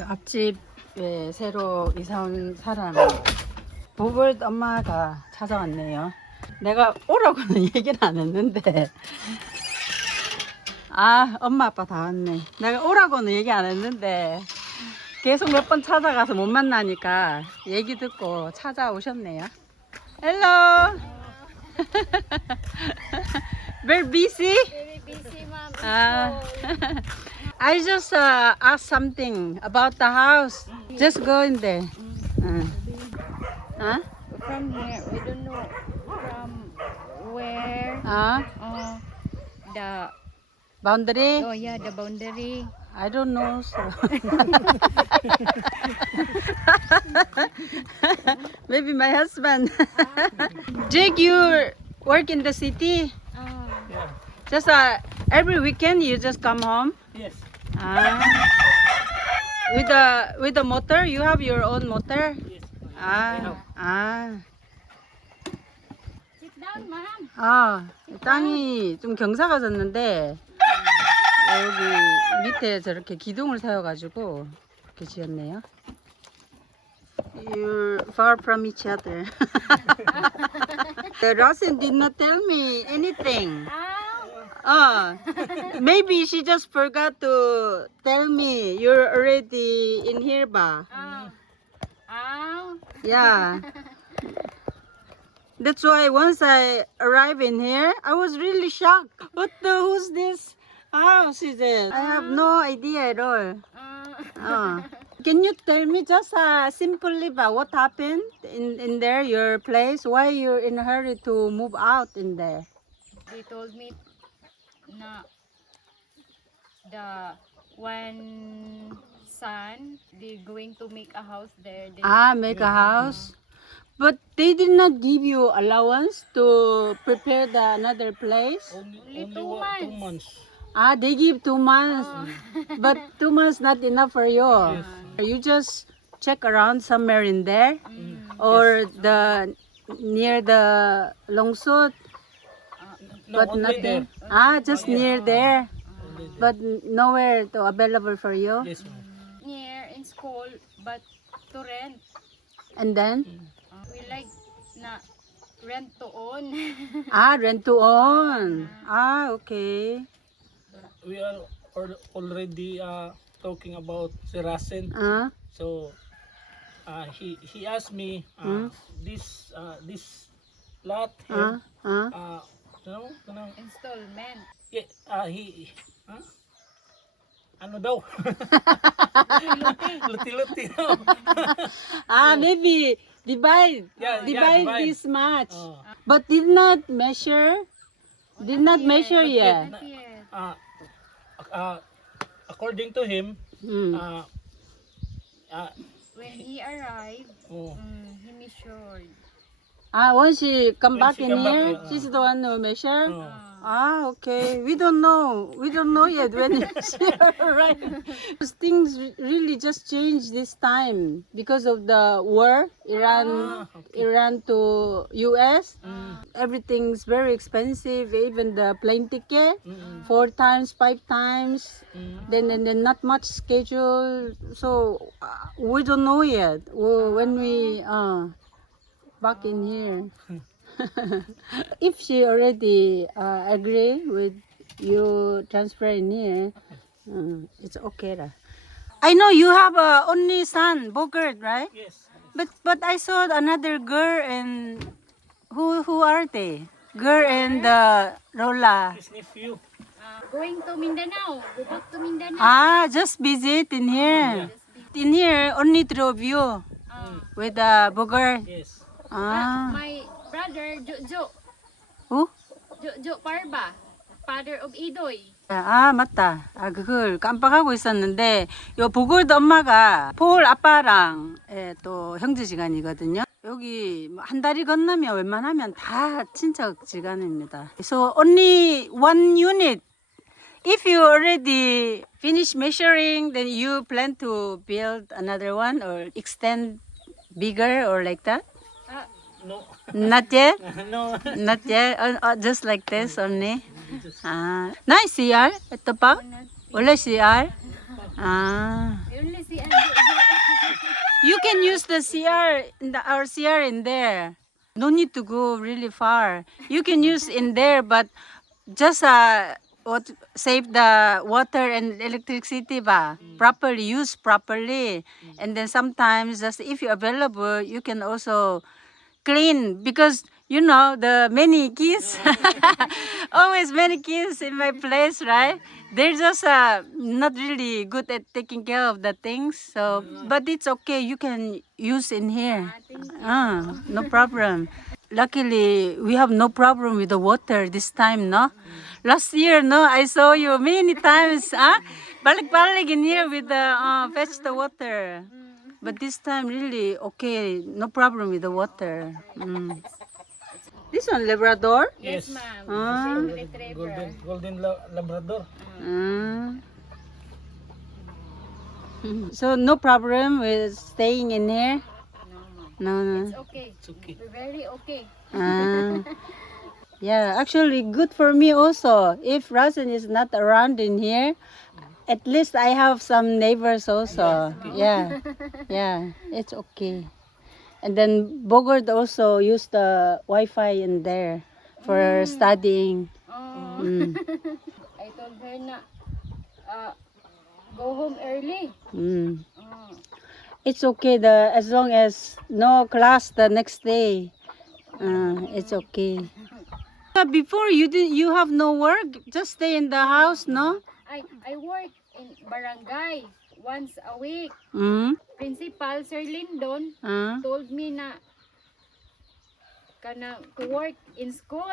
앞집에 새로 이사 온 사람 보글 엄마가 찾아왔네요. 내가 오라고는 얘기는 안 했는데 엄마 아빠 다 왔네. 내가 오라고는 얘기 안 했는데 계속 몇 번 찾아가서 못 만나니까 얘기 듣고 찾아오셨네요. Hello. Very busy? Very busy, ma'am. I just asked something about the house. Just go in there. Huh? From here, we don't know from where. The Boundary? yeah, the boundary. I don't know. So. Maybe my husband. Jake, you work in the city? Yeah. Just every weekend you just come home? Yes. With the motor? You have your own motor? Yes. Sit down, ma'am. 땅이 좀 경사가 졌는데 여기 밑에 저렇게 기둥을 세워가지고 이렇게 지었네요. You're far from each other. Rosin did not tell me anything. Maybe she just forgot to tell me you're already in here ba? Yeah. That's why once I arrived in here, I was really shocked. Who's this house is it? I have no idea at all. Can you tell me just simply about what happened in there, your place? Why you're in a hurry to move out in there? They told me na the one son, they're going to make a house there. Make a house? But they did not give you allowance to prepare another place? Only 2 2 months. months. They give 2 months. But 2 months not enough for you. Yes. You just check around somewhere in there? Or near the Longsut? No, But only nothing? there. Just near there. Only there. But nowhere to available for you? Yes, ma'am. Near in school, but to rent. And then? We like na rent to own. Rent to own. Okay. We are already talking about si Rasen. So he asked me this lot here. Installment. Yeah, ano daw? Luti-luti daw. Maybe divide. Yeah, divide divide. this much. Oh. But did not measure? Did not measure yet. Not yet. According to him, When he arrived, oh, he measured. Once she come When back she in come back, here, yeah. she's the one who measure? oh, Okay. We don't know. We don't know yet when she arrived. Things really just changed this time because of the war, Iran to US. Everything's very expensive, even the plane ticket, 4 times, 5 times. Then not much schedule. So we don't know yet when we back in here. If she already agree with you transfer in here, it's okay. I know you have a only son, Bogert, right? yes. But I saw another girl and who are they? Girl and Rola. His nephew. Going to Mindanao. Go back to Mindanao. Just visit in here. In here, only 3 of you with Bogert. Yes. My brother, Jojo. Who? Jojo Parba. Father of Idoy. 맞다. 그걸 깜빡하고 있었는데, 요 보골드 엄마가 폴 아빠랑 또 형제지간이거든요. 여기 한 다리 건너면 웬만하면 다 친척지간입니다. So only one unit. If you already finish measuring, then you plan to build another one or extend bigger or like that? No. Not yet? No. Not yet? Just like this only? Nice CR? Ito pa? Wala CR? Only si You can use the CR, our CR in there. No need to go really far. You can use in there, but just what save the water and electricity ba? Properly use properly. And then sometimes just if you're available, you can also clean because you know the many kids always many kids in my place, right? They're just not really good at taking care of the things, so but it's okay, you can use in here. No problem. Luckily we have no problem with the water this time, no? Last year, no, I saw you many times, balik-balik in here with the fetch the water. But this time really okay, no problem with the water. This one Labrador? Yes, Yes. ma'am. Ah. Golden retriever. Golden Labrador. Mm. So no problem with staying in here? No, ma'am. No, It's no. okay. It's okay. Very okay. Ah. Yeah, actually good for me also. If Rasen is not around in here, at least I have some neighbors also. Yeah, yeah, it's okay. And then Bogart also use the Wi-Fi in there for studying. Oh, Mm. I told her na go home early. Mm. Oh, It's okay as long as no class the next day. It's okay. Before you have no work, just stay in the house, no? I work in barangay once a week. Mm. Principal Sir Lindon Ah. told me na kana to work in school.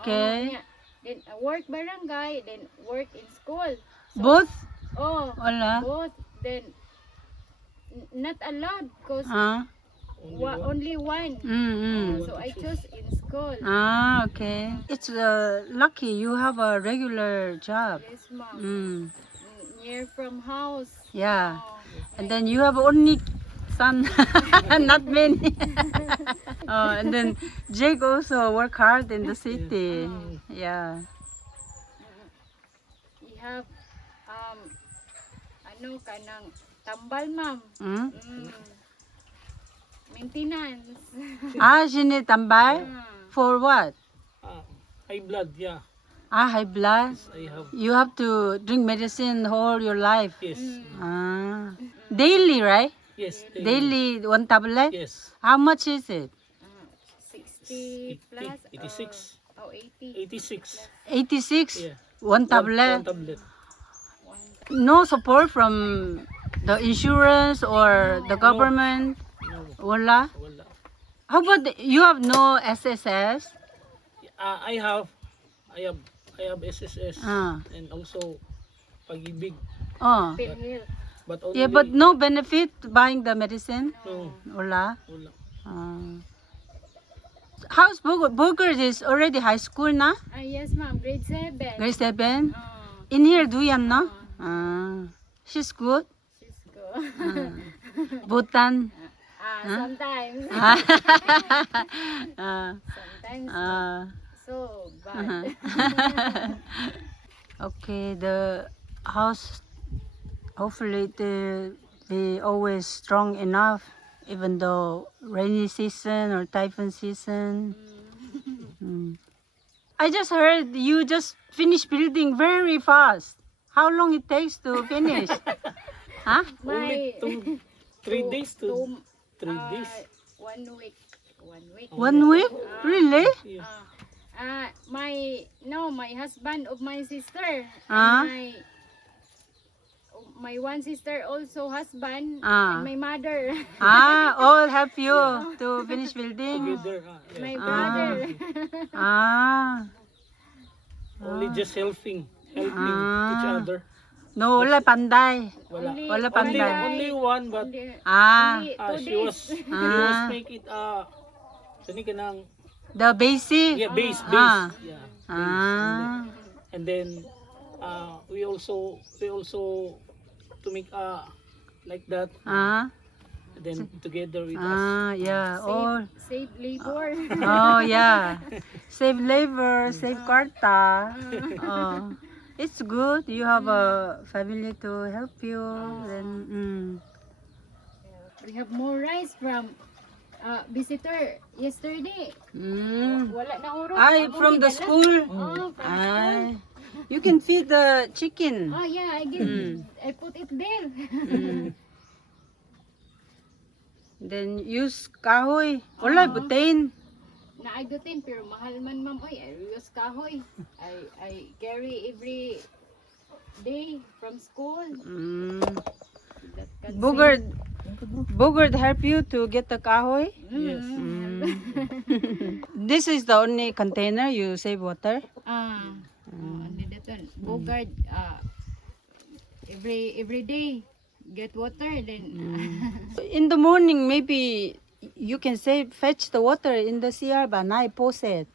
Okay. Yeah. Then work barangay, then work in school. Both? Oh, Wala. both. Then not allowed because only one. So I chose in school. Okay. It's lucky you have a regular job. Yes, ma'am. Mm. Near from house. Yeah. Oh, And then you have only son, not many. And then Jake also work hard in the city. Yeah. we have ano kanang tambal, ma'am. Mm? Maintenance. She need tambay? For what? High blood, yeah. High blood? I have. You have to drink medicine all your life. Yes. Daily, right? Yes. Daily one tablet? Yes. How much is it? 60 plus. 86. Oh, 80. 86. 86? Yeah. One tablet? One tablet. No support from the insurance or the government? No. Wala? Wala. How about you have no SSS? I have SSS and also Pag-ibig, Oh. Pinhil. but only Yeah, but no benefit buying the medicine? no, Wala? wala. How's Bogart is already high school na? Yes, ma'am. Grade 7. Grade 7? Oh, In here, Duyan, no? She's good. she's good. Bhutan. Sometimes. Sometimes. So bad. Okay, the house, hopefully it will be always strong enough, even though rainy season or typhoon season. I just heard you just finished building very fast. How long it takes to finish? Huh? Only 3 days to 3 days. 1 week. 1 week. 1 week? Really? Yeah. My husband of my sister. Ah. And my one sister also husband Ah. and my mother. All help you to finish building? Together, yeah. My brother. Only just helping each other. No, wala panday. Wala. Wala Only, panday. only one, but Only 2 she days. was make it sani ka ng The basic? yeah base Ah. yeah base. Ah. And then we also to make like that, Ah. and then together with us. Yeah. Oh. Save labor. Oh, yeah. Save labor, save kwarta. Oh. It's good. You have a family to help you. Then, We have more rice from visitor yesterday. Wala na oras. Ay, Ako from the gidala. school. Oh, from Ay, you can feed the chicken. Oh yeah, I put it there. Then use kahoy. Wala, butane. Na I dutin pero mahal man ma'am. Oy, I use kahoy. I carry every day from school. That can Bogard help you to get the kahoy? Yes. This is the only container you save water? Ano dito? Bogard every day get water then In the morning, maybe you can fetch the water in the CR Banay Poset.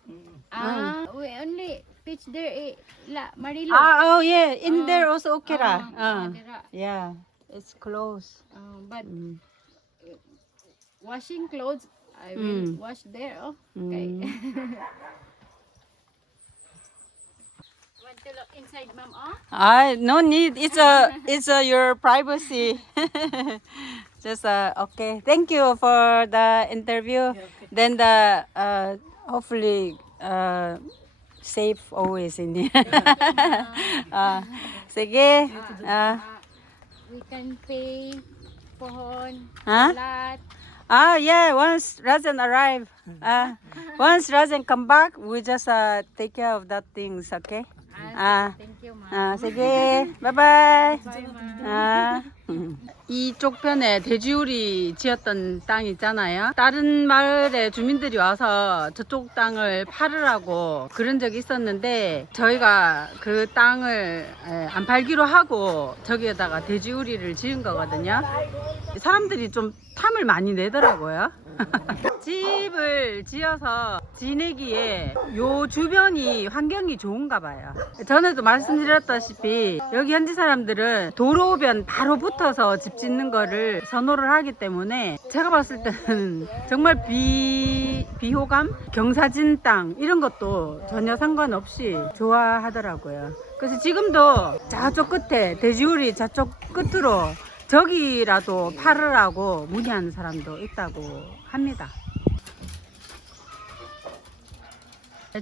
we only pitch there Marilo. Oh yeah, in there also okay ra. Dira. Yeah, it's close. But washing clothes I will wash there. Oh, okay. Want to look inside, ma'am? Oh? No need. It's your privacy. Just okay. Thank you for the interview. Then hopefully safe always in here. Sige. We can pay pohon, Huh? lot. Yeah. Once Rajan arrive, once Rajan come back, we just take care of that things. Okay. Thank you, ma'am. sige. Bye-bye. Bye, ma'am. 이쪽 편에 돼지우리 지었던 땅 있잖아요. 다른 마을의 주민들이 와서 저쪽 땅을 팔으라고 그런 적이 있었는데 저희가 그 땅을 안 팔기로 하고 저기에다가 돼지우리를 지은 거거든요. 사람들이 좀 탐을 많이 내더라고요. 집을 지어서 지내기에 요 주변이 환경이 좋은가 봐요. 전에도 말씀드렸다시피 여기 현지 사람들은 도로변 바로 붙어서 집 짓는 거를 선호를 하기 때문에 제가 봤을 때는 정말 비호감, 경사진 땅 이런 것도 전혀 상관없이 좋아하더라고요. 그래서 지금도 저쪽 끝에 돼지우리 저쪽 끝으로 저기라도 팔으라고 문의하는 사람도 있다고 합니다.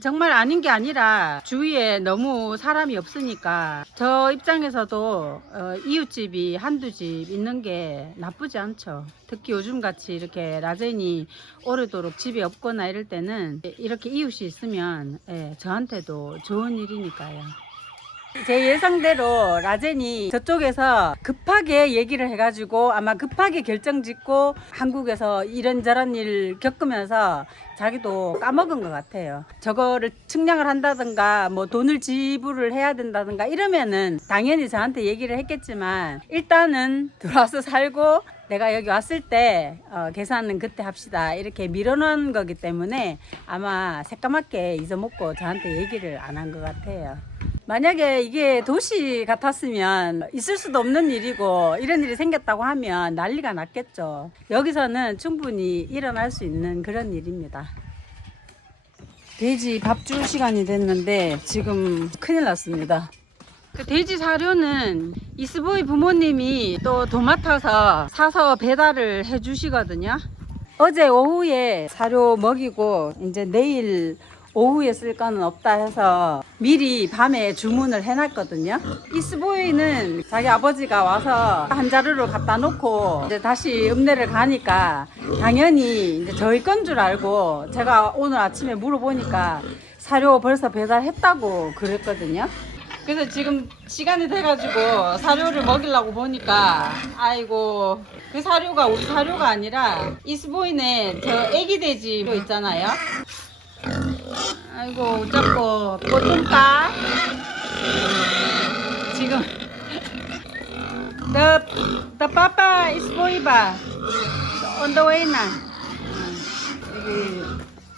정말 아닌 게 아니라 주위에 너무 사람이 없으니까 저 입장에서도 이웃집이 한두 집 있는 게 나쁘지 않죠. 특히 요즘같이 이렇게 라젠이 오래도록 집이 없거나 이럴 때는 이렇게 이웃이 있으면 저한테도 좋은 일이니까요. 제 예상대로 라젠이 저쪽에서 급하게 얘기를 해가지고 아마 급하게 결정 짓고 한국에서 이런저런 일 겪으면서 자기도 까먹은 것 같아요. 저거를 측량을 한다든가 뭐 돈을 지불을 해야 된다든가 이러면은 당연히 저한테 얘기를 했겠지만 일단은 들어와서 살고 내가 여기 왔을 때 계산은 그때 합시다 이렇게 밀어놓은 거기 때문에 아마 새까맣게 잊어먹고 저한테 얘기를 안 한 것 같아요. 만약에 이게 도시 같았으면 있을 수도 없는 일이고 이런 일이 생겼다고 하면 난리가 났겠죠. 여기서는 충분히 일어날 수 있는 그런 일입니다. 돼지 밥 줄 시간이 됐는데 지금 큰일 났습니다. 그 돼지 사료는 이스보이 부모님이 또 도맡아서 사서 배달을 해 주시거든요. 어제 오후에 사료 먹이고 이제 내일 오후에 쓸 거는 없다 해서 미리 밤에 주문을 해놨거든요. 이스보이는 자기 아버지가 와서 한 자루를 갖다 놓고 이제 다시 읍내를 가니까 당연히 이제 저희 건 줄 알고 제가 오늘 아침에 물어보니까 사료 벌써 배달했다고 그랬거든요. 그래서 지금 시간이 돼가지고 사료를 먹이려고 보니까 아이고 그 사료가 우리 사료가 아니라 이스보이네 저 애기 돼지로 있잖아요. 아이고 자꾸 뽀좀까 지금 the papa is boy ba on the way na 여기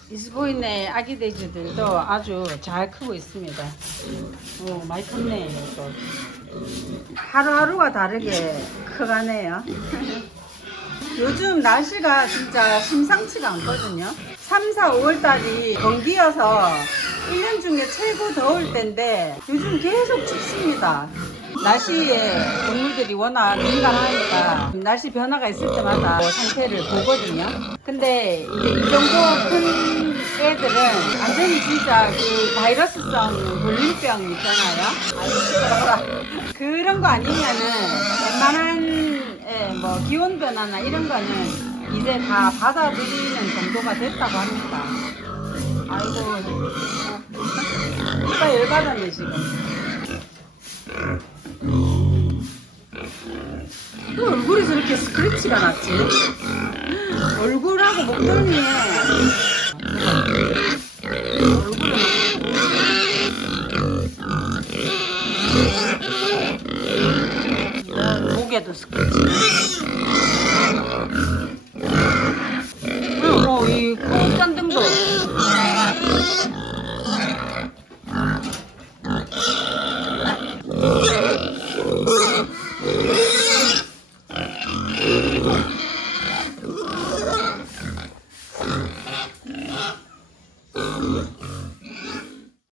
이스보이네 아기 돼지들도 아주 잘 크고 있습니다. 많이 컸네요. 또 하루하루가 다르게 커가네요. 요즘 날씨가 진짜 심상치가 않거든요. 3, 4, 5월 달이 건기여서 1년 중에 최고 더울 때인데 요즘 계속 춥습니다. 날씨에 동물들이 워낙 민감하니까 날씨 변화가 있을 때마다 상태를 보거든요. 근데 이제 이 정도 큰 애들은 완전히 진짜 그 바이러스성 돌림병 있잖아요. 그런 거 아니면은 웬만한 뭐 기온 변화나 이런 거는 이제 다 받아들이는 정도가 됐다고 합니다. 아이고, 이빨 열받았네 지금. 또 얼굴이 저렇게 스크래치가 났지? 얼굴하고 목덜미에 얼굴에 목에도 스크래치. 이 콧잔등도.